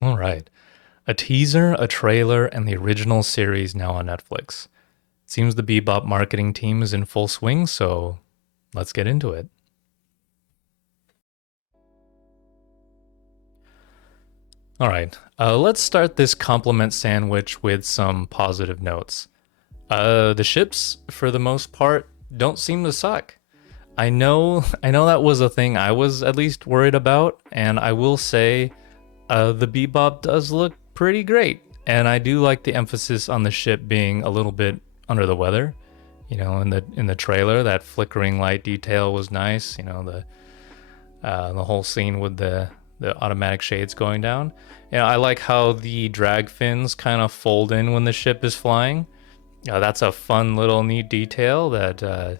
All right. A teaser, a trailer, and the original series now on Netflix. Seems the Bebop marketing team is in full swing, so let's get into it. All right, let's start this compliment sandwich with some positive notes. The ships, for the most part, don't seem to suck. I know that was a thing I was at least worried about, and I will say, the Bebop does look pretty great, and I do like the emphasis on the ship being a little bit under the weather. You know, in the trailer, that flickering light detail was nice. You know, the whole scene with the automatic shades going down. Yeah, I like how the drag fins kind of fold in when the ship is flying. That's a fun little neat detail that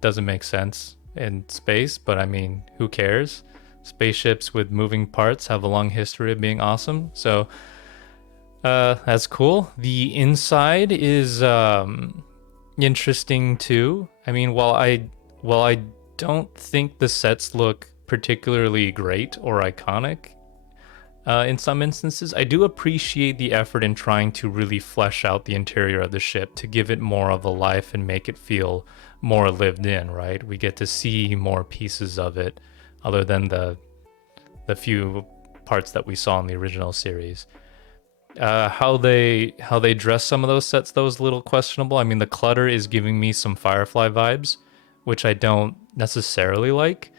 doesn't make sense in space, but I mean, who cares? Spaceships with moving parts have a long history of being awesome, so that's cool. The inside is interesting too. I mean, while I don't think the sets look particularly great or iconic, in some instances, I do appreciate the effort in trying to really flesh out the interior of the ship to give it more of a life and make it feel more lived in, right? We get to see more pieces of it other than the few parts that we saw in the original series. How they dress some of those sets though is a little questionable. I mean, the clutter is giving me some Firefly vibes, which I don't necessarily like,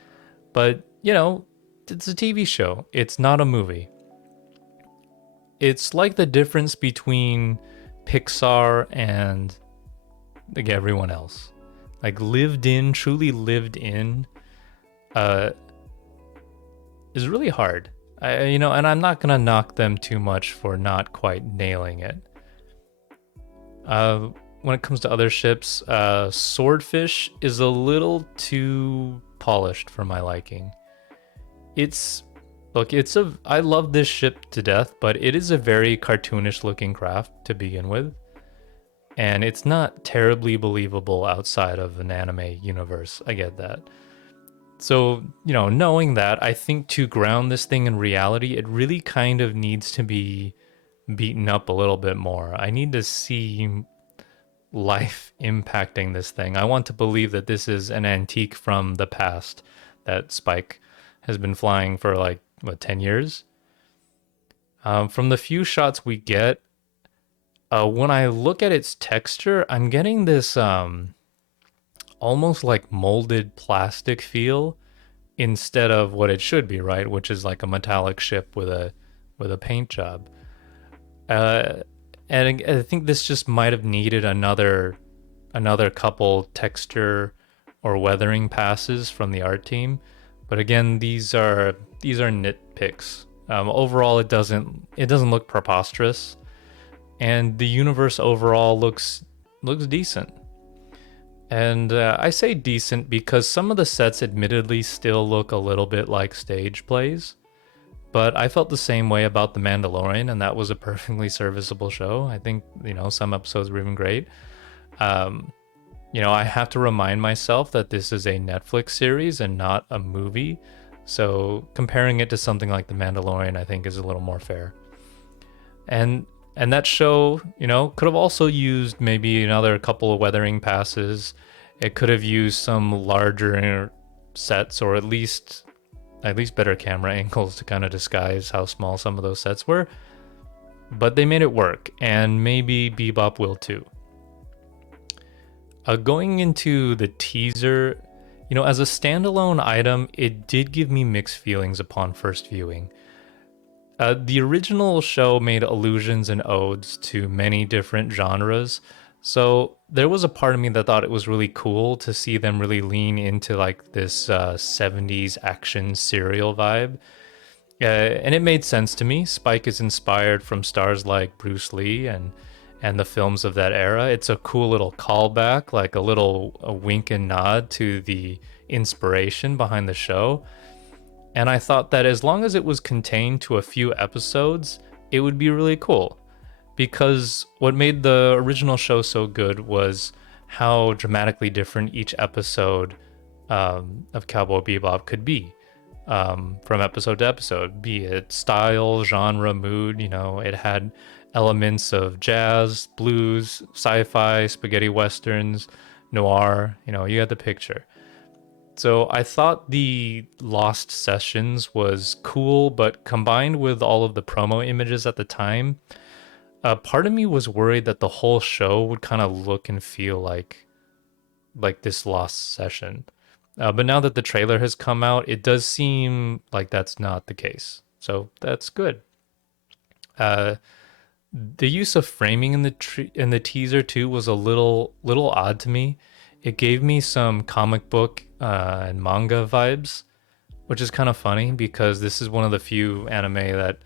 but it's a TV show. It's not a movie. It's like the difference between Pixar and like everyone else. Like lived in, truly lived in, uh, is really hard. And I'm not gonna knock them too much for not quite nailing it. Uh, when it comes to other ships, Swordfish is a little too polished for my liking. It's Look, I love this ship to death, but it is a very cartoonish looking craft to begin with, and it's not terribly believable outside of an anime universe. I get that. So, knowing that, I think to ground this thing in reality, it really kind of needs to be beaten up a little bit more. I need to see life impacting this thing. I want to believe that this is an antique from the past, that Spike has been flying for like, what, 10 years? From the few shots we get, when I look at its texture, I'm getting this almost like molded plastic feel instead of what it should be, right? Which is like a metallic ship with a paint job. Uh, and I think this just might have needed another couple texture or weathering passes from the art team. But again, these are nitpicks. Overall, it doesn't look preposterous, and the universe overall looks decent. And I say decent because some of the sets admittedly still look a little bit like stage plays. But I felt the same way about The Mandalorian, and that was a perfectly serviceable show. I think, some episodes were even great. Um, I have to remind myself that this is a Netflix series and not a movie. So comparing it to something like The Mandalorian, I think is a little more fair. And that show, could have also used maybe another couple of weathering passes. It could have used some larger sets, or at least better camera angles to kind of disguise how small some of those sets were. But they made it work, and maybe Bebop will too. Going into the teaser, as a standalone item, it did give me mixed feelings upon first viewing. The original show made allusions and odes to many different genres, so there was a part of me that thought it was really cool to see them really lean into like this 70s action serial vibe. And it made sense to me. Spike is inspired from stars like Bruce Lee and the films of that era. It's a cool little callback, like a wink and nod to the inspiration behind the show. And I thought that as long as it was contained to a few episodes, it would be really cool. Because what made the original show so good was how dramatically different each episode of Cowboy Bebop could be. from episode to episode, be it style, genre, mood. You know, it had elements of jazz, blues, sci-fi, spaghetti westerns, noir. You know, you got the picture. So I thought the Lost Sessions was cool, but combined with all of the promo images at the time, part of me was worried that the whole show would kind of look and feel like this Lost Session. But now that the trailer has come out, it does seem like that's not the case. So that's good. Uh, the use of framing in in the teaser too was a little odd to me. It gave me some comic book and manga vibes, which is kind of funny because this is one of the few anime that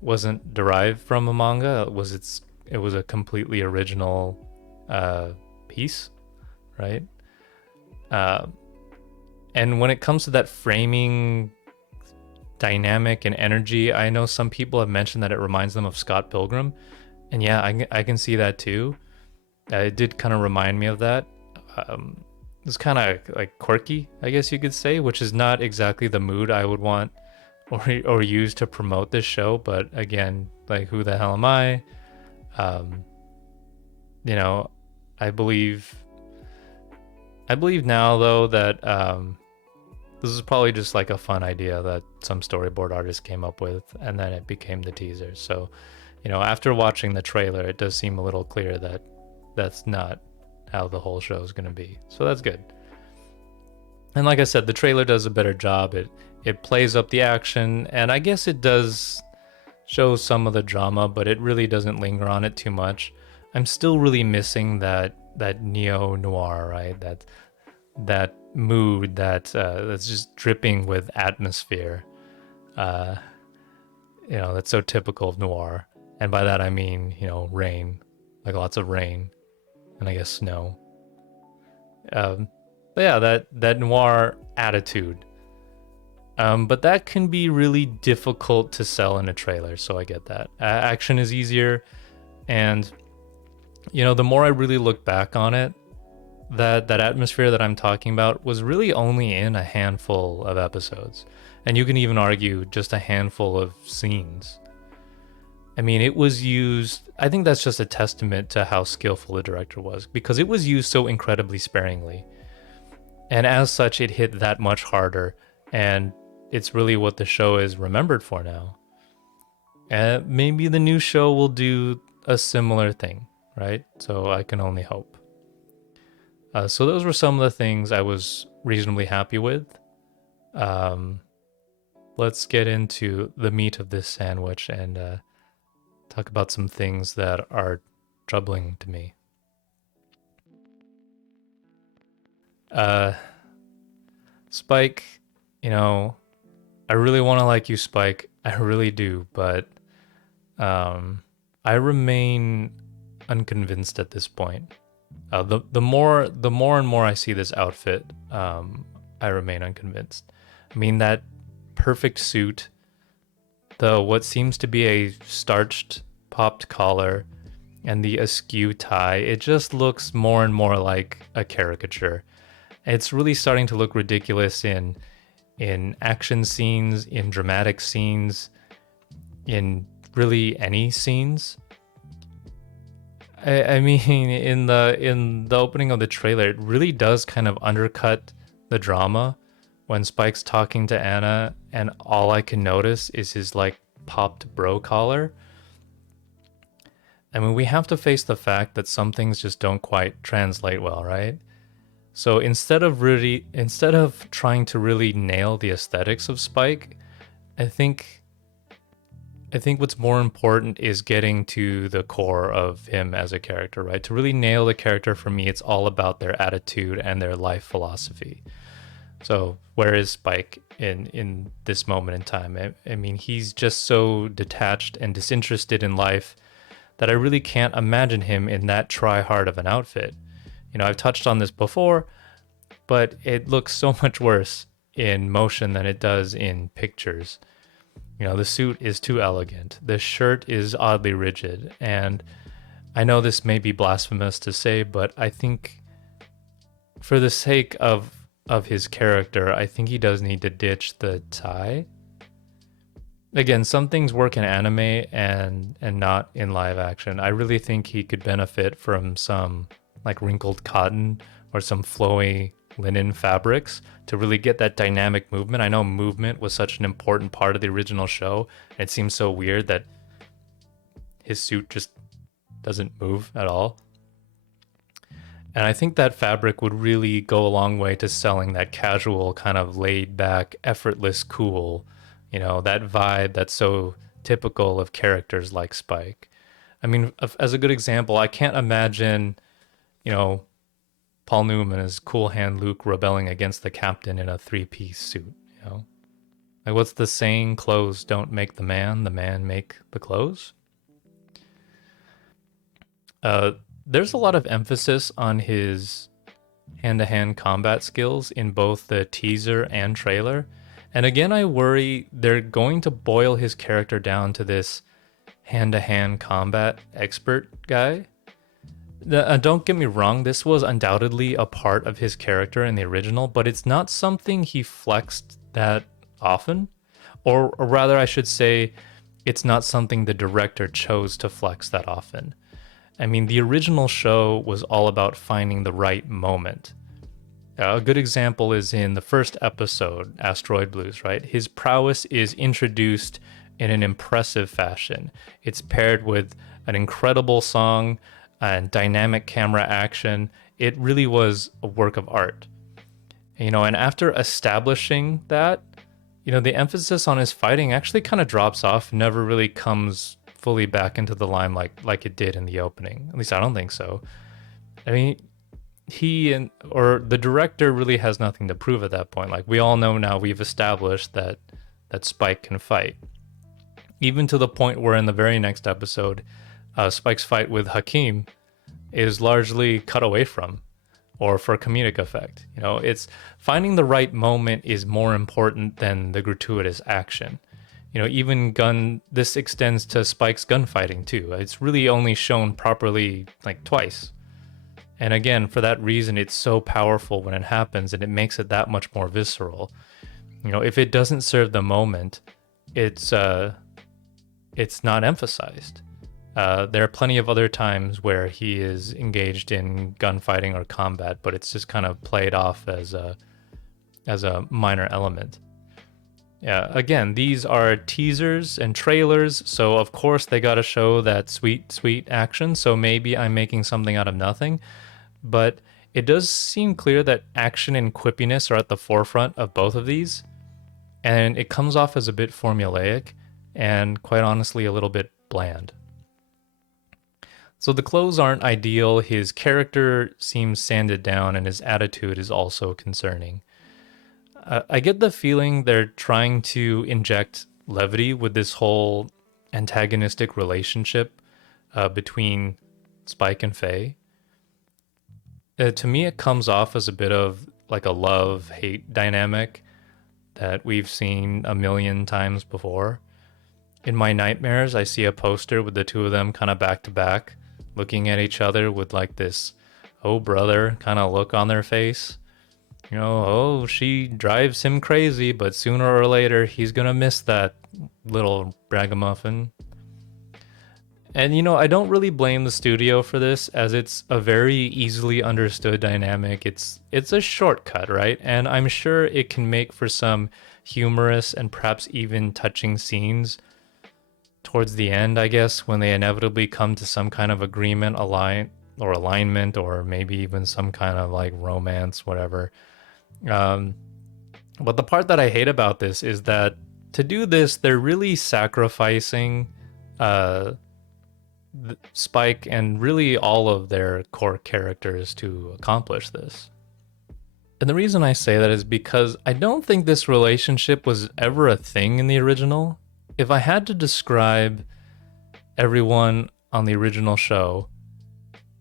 wasn't derived from a manga. It was a completely original uh, piece, right? Uh, and when it comes to that framing dynamic and energy, I know some people have mentioned that it reminds them of Scott Pilgrim, and yeah, I can see that too. It did kind of remind me of that. It's kind of like quirky, I guess you could say, which is not exactly the mood I would want or use to promote this show. But again, like, who the hell am I? Um, you know, I believe now though that this is probably just like a fun idea that some storyboard artist came up with, and then it became the teaser. So, you know, after watching the trailer, it does seem a little clear that that's not how the whole show is going to be. So that's good. And like I said, the trailer does a better job. It plays up the action, and I guess it does show some of the drama, but it really doesn't linger on it too much. I'm still really missing that neo noir, right? That mood that's just dripping with atmosphere. Uh, you know, that's so typical of noir. And by that I mean, you know, rain, like lots of rain, and I guess snow. But yeah, that noir attitude. But that can be really difficult to sell in a trailer, so I get that. Action is easier, and you know, the more I really look back on it, that atmosphere that I'm talking about was really only in a handful of episodes, and you can even argue just a handful of scenes. I mean, it was used. I think that's just a testament to how skillful the director was, because it was used so incredibly sparingly, and as such, it hit that much harder, and it's really what the show is remembered for now. And maybe the new show will do a similar thing, right? So I can only hope. So those were some of the things I was reasonably happy with. Um, let's get into the meat of this sandwich and talk about some things that are troubling to me. Spike, you know, I really want to like you, Spike. I really do, but I remain unconvinced at this point. The more and more I see this outfit, I remain unconvinced. I mean, that perfect suit, the what seems to be a starched popped collar, and the askew tie, it just looks more and more like a caricature. It's really starting to look ridiculous in action scenes, in dramatic scenes, in really any scenes. I mean, in the opening of the trailer, it really does kind of undercut the drama when Spike's talking to Anna, and all I can notice is his like popped bro collar. I mean, we have to face the fact that some things just don't quite translate well, right? So instead of trying to really nail the aesthetics of Spike, I think what's more important is getting to the core of him as a character, right? To really nail the character, for me, it's all about their attitude and their life philosophy. So where is Spike in this moment in time? I mean, he's just so detached and disinterested in life that I really can't imagine him in that try-hard of an outfit. You know, I've touched on this before, but it looks so much worse in motion than it does in pictures. You know, the suit is too elegant. The shirt is oddly rigid. And I know this may be blasphemous to say, but I think for the sake of of his character, I think he does need to ditch the tie. Again, some things work in anime and not in live action. I really think he could benefit from some like wrinkled cotton or some flowy linen fabrics to really get that dynamic movement. I know movement was such an important part of the original show, and it seems so weird that his suit just doesn't move at all. And I think that fabric would really go a long way to selling that casual, kind of laid back, effortless cool, that vibe that's so typical of characters like Spike. I mean, as a good example, I can't imagine, you know, Paul Newman as Cool Hand Luke rebelling against the captain in a three-piece suit, you know? Like, what's the saying? Clothes don't make the man make the clothes? There's a lot of emphasis on his hand-to-hand combat skills in both the teaser and trailer. And again, I worry they're going to boil his character down to this hand-to-hand combat expert guy. Don't get me wrong, this was undoubtedly a part of his character in the original, but it's not something he flexed that often. Or rather, I should say, it's not something the director chose to flex that often. I mean, the original show was all about finding the right moment. A good example is in the first episode, Asteroid Blues, right? His prowess is introduced in an impressive fashion. It's paired with an incredible song and dynamic camera action. It really was a work of art. And after establishing that, the emphasis on his fighting actually kind of drops off, never really comes fully back into the limelight like it did in the opening. At least I don't think so. I mean, or the director really has nothing to prove at that point. Like, we all know now, we've established that Spike can fight. Even to the point where in the very next episode, Spike's fight with Hakim is largely cut away from, or for comedic effect. It's finding the right moment is more important than the gratuitous action. This extends to Spike's gunfighting too. It's really only shown properly like twice. And again, for that reason, it's so powerful when it happens, and it makes it that much more visceral. If it doesn't serve the moment, it's not emphasized. There are plenty of other times where he is engaged in gunfighting or combat, but it's just kind of played off as a minor element. Yeah, again, these are teasers and trailers, so of course they gotta show that sweet action, so maybe I'm making something out of nothing, but it does seem clear that action and quippiness are at the forefront of both of these, and it comes off as a bit formulaic, and quite honestly a little bit bland. So the clothes aren't ideal, his character seems sanded down, and his attitude is also concerning. I get the feeling they're trying to inject levity with this whole antagonistic relationship between Spike and Faye. To me, it comes off as a bit of like a love-hate dynamic that we've seen a million times before. In my nightmares, I see a poster with the two of them kind of back to back, looking at each other with like this, oh brother, kind of look on their face. She drives him crazy, but sooner or later he's gonna miss that little ragamuffin. And I don't really blame the studio for this, as it's a very easily understood dynamic. It's a shortcut, right? And I'm sure it can make for some humorous and perhaps even touching scenes towards the end, I guess, when they inevitably come to some kind of agreement, alignment, or maybe even some kind of like romance, whatever. But the part that I hate about this is that to do this, they're really sacrificing Spike and really all of their core characters to accomplish this. And the reason I say that is because I don't think this relationship was ever a thing in the original. If I had to describe everyone on the original show,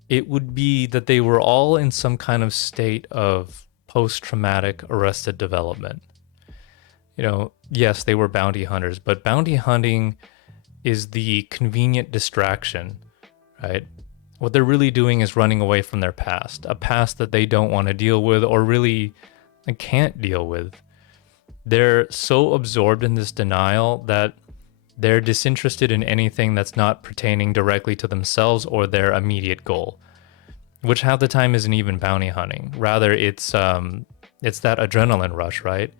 it would be that they were all in some kind of state of post-traumatic arrested development. Yes, they were bounty hunters, but bounty hunting is the convenient distraction, right? What they're really doing is running away from their past, a past that they don't want to deal with or really and can't deal with. They're so absorbed in this denial that they're disinterested in anything that's not pertaining directly to themselves or their immediate goal, which half the time isn't even bounty hunting. Rather, it's that adrenaline rush, right?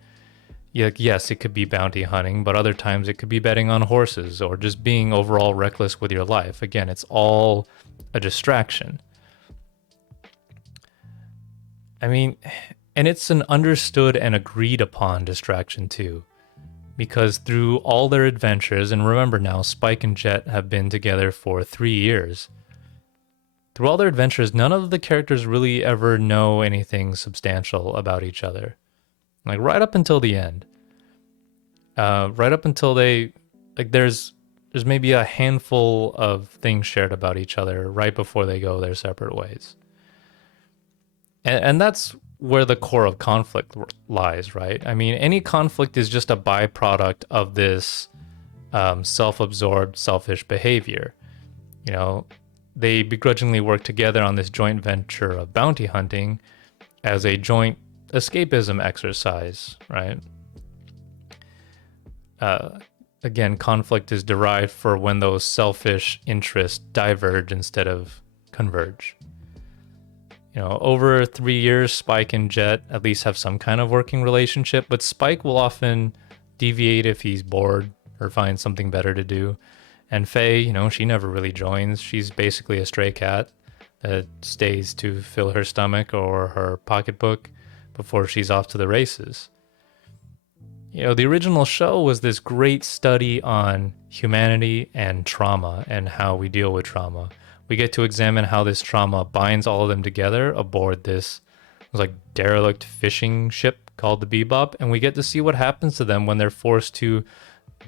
Yes, it could be bounty hunting, but other times it could be betting on horses or just being overall reckless with your life. Again, it's all a distraction. I mean, and it's an understood and agreed upon distraction too. Because through all their adventures, and remember now, Spike and Jet have been together for 3 years. Through all their adventures, none of the characters really ever know anything substantial about each other. Like right up until the end. Right up until they, like there's maybe a handful of things shared about each other right before they go their separate ways. And that's where the core of conflict lies, right? I mean, any conflict is just a byproduct of this self-absorbed, selfish behavior. You know, they begrudgingly work together on this joint venture of bounty hunting as a joint escapism exercise, right? Again, conflict is derived for when those selfish interests diverge instead of converge. You know, over 3 years, Spike and Jet at least have some kind of working relationship, but Spike will often deviate if he's bored or finds something better to do. And Faye, you know, she never really joins. She's basically a stray cat that stays to fill her stomach or her pocketbook before she's off to the races. You know, the original show was this great study on humanity and trauma and how we deal with trauma. We get to examine how this trauma binds all of them together aboard this like derelict fishing ship called the Bebop, and we get to see what happens to them when they're forced to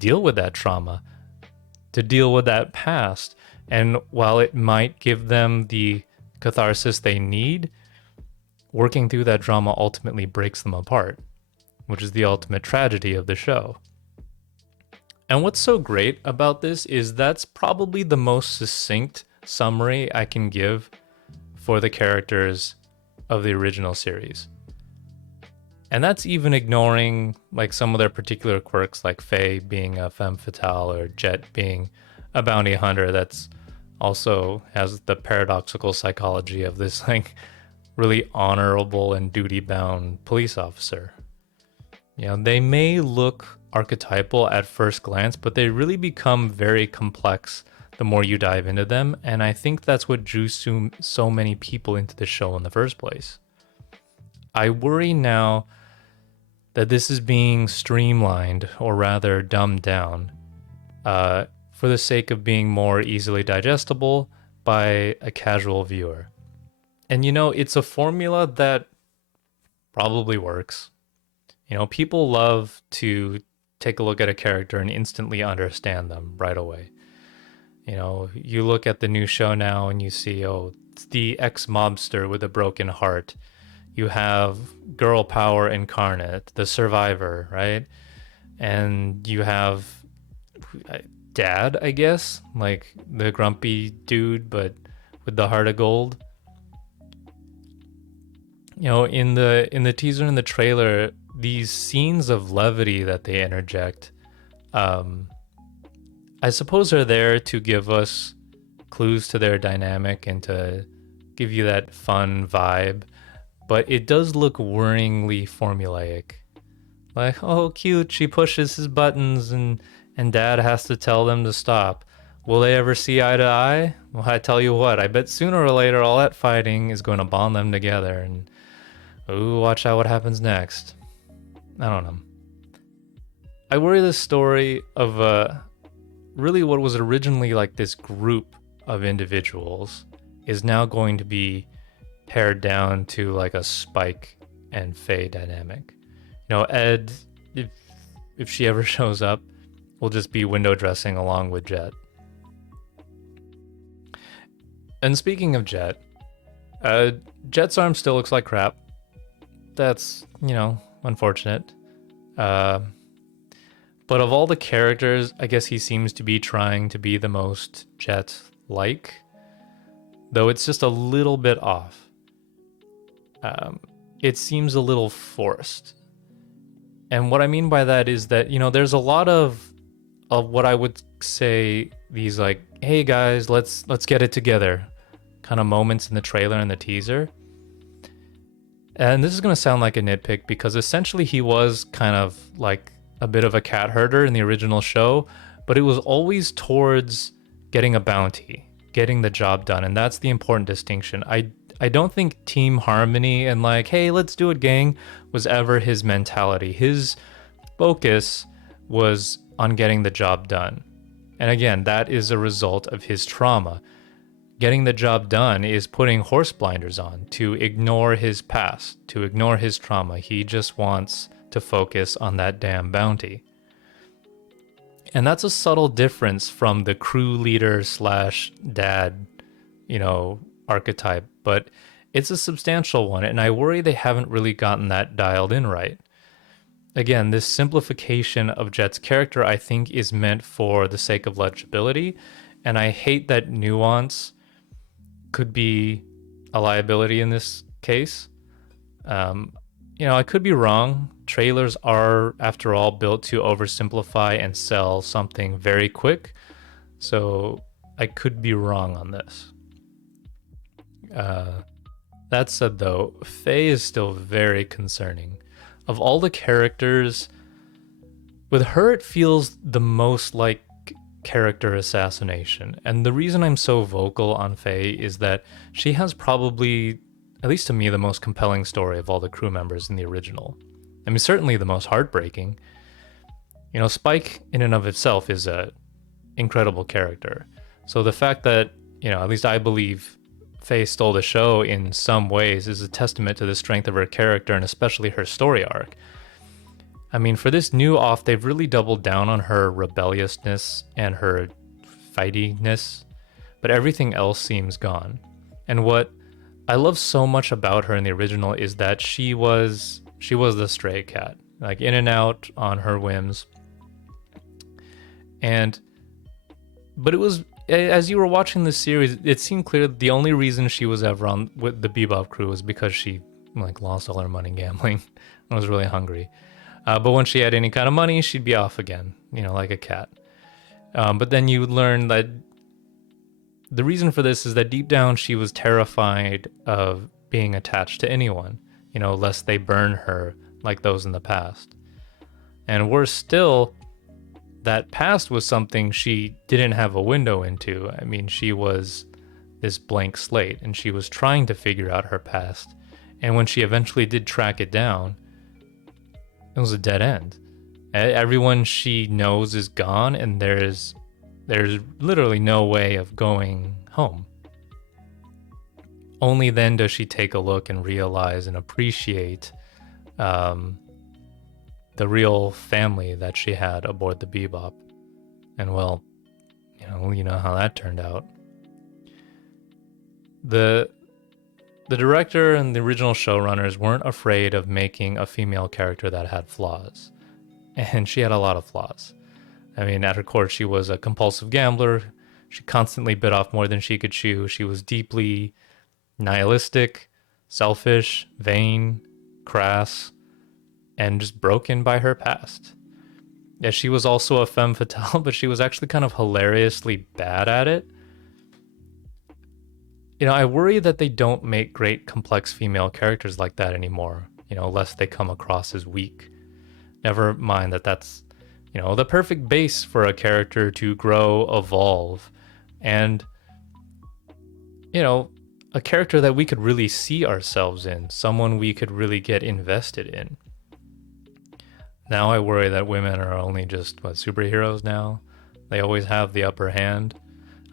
deal with that trauma, to deal with that past. And while it might give them the catharsis they need, working through that drama ultimately breaks them apart, which is the ultimate tragedy of the show. And what's so great about this is that's probably the most succinct summary I can give for the characters of the original series. And that's even ignoring like some of their particular quirks, like Faye being a femme fatale or Jet being a bounty hunter that's also has the paradoxical psychology of this like really honorable and duty-bound police officer. You know, they may look archetypal at first glance, but they really become very complex the more you dive into them, and I think that's what drew so many people into the show in the first place. I worry now that this is being streamlined, or rather dumbed down, for the sake of being more easily digestible by a casual viewer. And you know, it's a formula that probably works. You know, people love to take a look at a character and instantly understand them right away. You know, you look at the new show now and you see, oh, it's the ex-mobster with a broken heart. You have girl power incarnate, the survivor, right? And you have dad, I guess, like the grumpy dude, but with the heart of gold. You know, in the teaser and the trailer, these scenes of levity that they interject, I suppose are there to give us clues to their dynamic and to give you that fun vibe, but it does look worryingly formulaic. Like, oh, cute, she pushes his buttons and dad has to tell them to stop. Will they ever see eye to eye? Well, I tell you what, I bet sooner or later all that fighting is going to bond them together, and ooh, watch out what happens next. I don't know. I worry the story of really what was originally like this group of individuals is now going to be pared down to like a Spike and Faye dynamic. You know, Ed, if she ever shows up, will just be window dressing along with Jet. And speaking of Jet, Jet's arm still looks like crap. That's, you know, unfortunate. But of all the characters, I guess he seems to be trying to be the most Jet-like, though it's just a little bit off. it seems a little forced. And what I mean by that is that, there's a lot of what I would say these like, hey guys, let's get it together kind of moments in the trailer and the teaser. And this is going to sound like a nitpick because essentially he was kind of like a bit of a cat herder in the original show, but it was always towards getting a bounty, getting the job done. And that's the important distinction. I don't think team harmony and like, hey, let's do it, gang, was ever his mentality. His focus was on getting the job done. And again, that is a result of his trauma. Getting the job done is putting horse blinders on to ignore his past, to ignore his trauma. He just wants to focus on that damn bounty. And that's a subtle difference from the crew leader slash dad, archetype, but it's a substantial one, and I worry they haven't really gotten that dialed in right. Again, this simplification of Jet's character, I think, is meant for the sake of legibility, and I hate that nuance could be a liability in this case. I could be wrong. Trailers are, after all, built to oversimplify and sell something very quick, so I could be wrong on this. That said, though, Faye is still very concerning. Of all the characters, with her it feels the most like character assassination. And the reason I'm so vocal on Faye is that she has probably, at least to me, the most compelling story of all the crew members in the original. I mean, certainly the most heartbreaking. Spike in and of itself is a incredible character. So the fact that, at least I believe Faye stole the show in some ways is a testament to the strength of her character and especially her story arc. I mean, for this new off, they've really doubled down on her rebelliousness and her fightiness, but everything else seems gone. And what I love so much about her in the original is that she was the stray cat, like in and out on her whims. But it was, as you were watching the series, it seemed clear that the only reason she was ever on with the Bebop crew was because she lost all her money gambling and was really hungry. But when she had any kind of money, she'd be off again, like a cat. But then you learn that the reason for this is that deep down she was terrified of being attached to anyone, lest they burn her like those in the past. And worse still, that past was something she didn't have a window into. I mean, she was this blank slate, and she was trying to figure out her past. And when she eventually did track it down, it was a dead end. Everyone she knows is gone, and there's literally no way of going home. Only then does she take a look and realize and appreciate the real family that she had aboard the Bebop. And well, you know how that turned out. The director and the original showrunners weren't afraid of making a female character that had flaws. And she had a lot of flaws. I mean, at her core, she was a compulsive gambler. She constantly bit off more than she could chew. She was deeply nihilistic, selfish, vain, crass, and just broken by her past. Yeah, she was also a femme fatale, but she was actually kind of hilariously bad at it. I worry that they don't make great complex female characters like that anymore, lest they come across as weak. Never mind that that's, the perfect base for a character to grow, evolve, and, a character that we could really see ourselves in, someone we could really get invested in. Now I worry that women are only just, superheroes now? They always have the upper hand.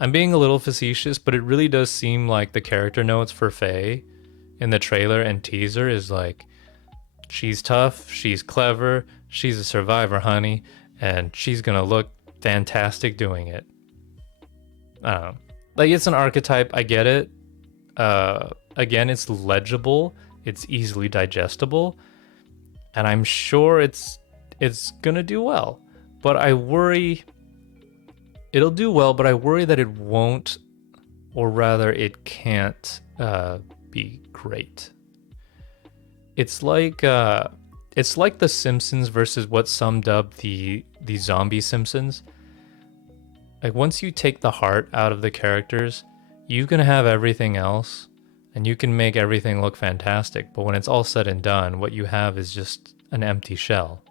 I'm being a little facetious, but it really does seem like the character notes for Faye in the trailer and teaser is like, she's tough, she's clever, she's a survivor, honey, and she's gonna look fantastic doing it. I don't know. It's an archetype, I get it. Again, it's legible, it's easily digestible, and I'm sure it's gonna do well. But I worry it'll do well, but I worry that it won't, or rather it can't be great. It's like The Simpsons versus what some dub the zombie Simpsons. Like once you take the heart out of the characters, you can have everything else and you can make everything look fantastic, but when it's all said and done, what you have is just an empty shell.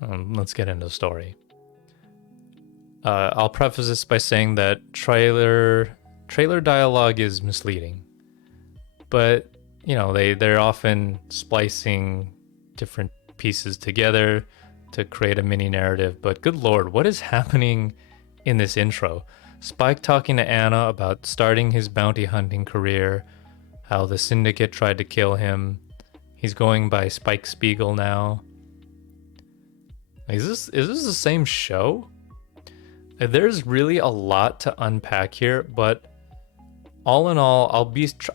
Let's get into the story. I'll preface this by saying that trailer dialogue is misleading, but you know they're often splicing different pieces together to create a mini narrative. But good lord, what is happening in this intro? Spike talking to Anna about starting his bounty hunting career, how the syndicate tried to kill him. He's going by Spike Spiegel now. Is this the same show? There's really a lot to unpack here, but all in all,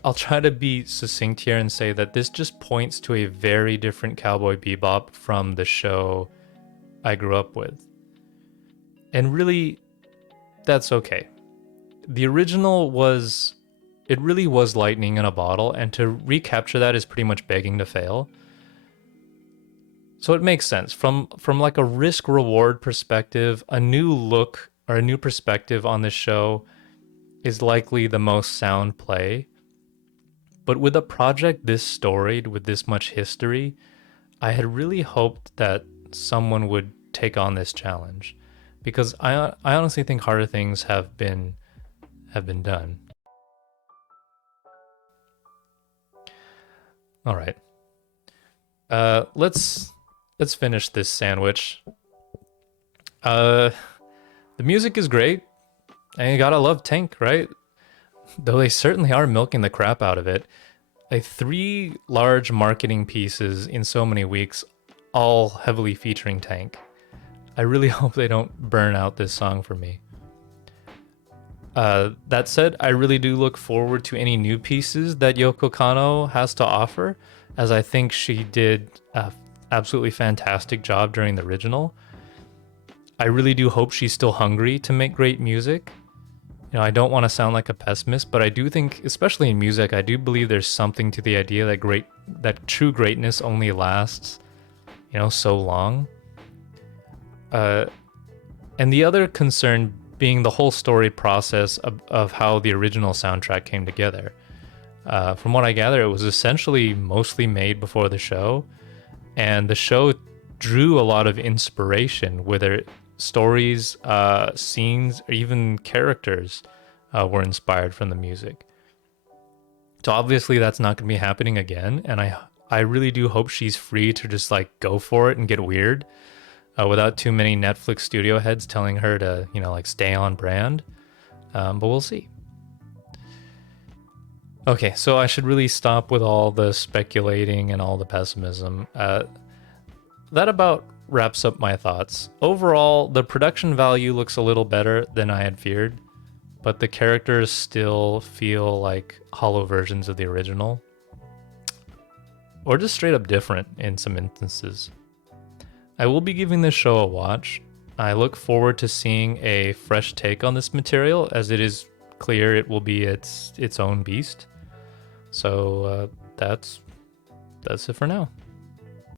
I'll try to be succinct here and say that this just points to a very different Cowboy Bebop from the show I grew up with. And really, that's okay. The original really was lightning in a bottle, and to recapture that is pretty much begging to fail. So it makes sense. From like a risk-reward perspective, a new look or a new perspective on this show is likely the most sound play. But with a project this storied, with this much history, I had really hoped that someone would take on this challenge, because I honestly think harder things have been done. All right. Let's finish this sandwich. The music is great, and you gotta love Tank, right? Though they certainly are milking the crap out of it. Like 3 large marketing pieces in so many weeks, all heavily featuring Tank. I really hope they don't burn out this song for me. That said, I really do look forward to any new pieces that Yoko Kanno has to offer, as I think she did a absolutely fantastic job during the original. I really do hope she's still hungry to make great music. You know, I don't want to sound like a pessimist, but I do think, especially in music, I do believe there's something to the idea that true greatness only lasts, you know, so long. And the other concern being the whole story process of how the original soundtrack came together. From what I gather, it was essentially mostly made before the show, and the show drew a lot of inspiration, whether stories, scenes, or even characters were inspired from the music. So obviously that's not going to be happening again, and I really do hope she's free to just like go for it and get weird without too many Netflix studio heads telling her to, you know, like stay on brand. But we'll see. Okay, so I should really stop with all the speculating and all the pessimism. That about wraps up my thoughts. Overall, the production value looks a little better than I had feared, but the characters still feel like hollow versions of the original, or just straight up different in some instances. I will be giving this show a watch. I look forward to seeing a fresh take on this material, as it is clear it will be its own beast. So that's it for now.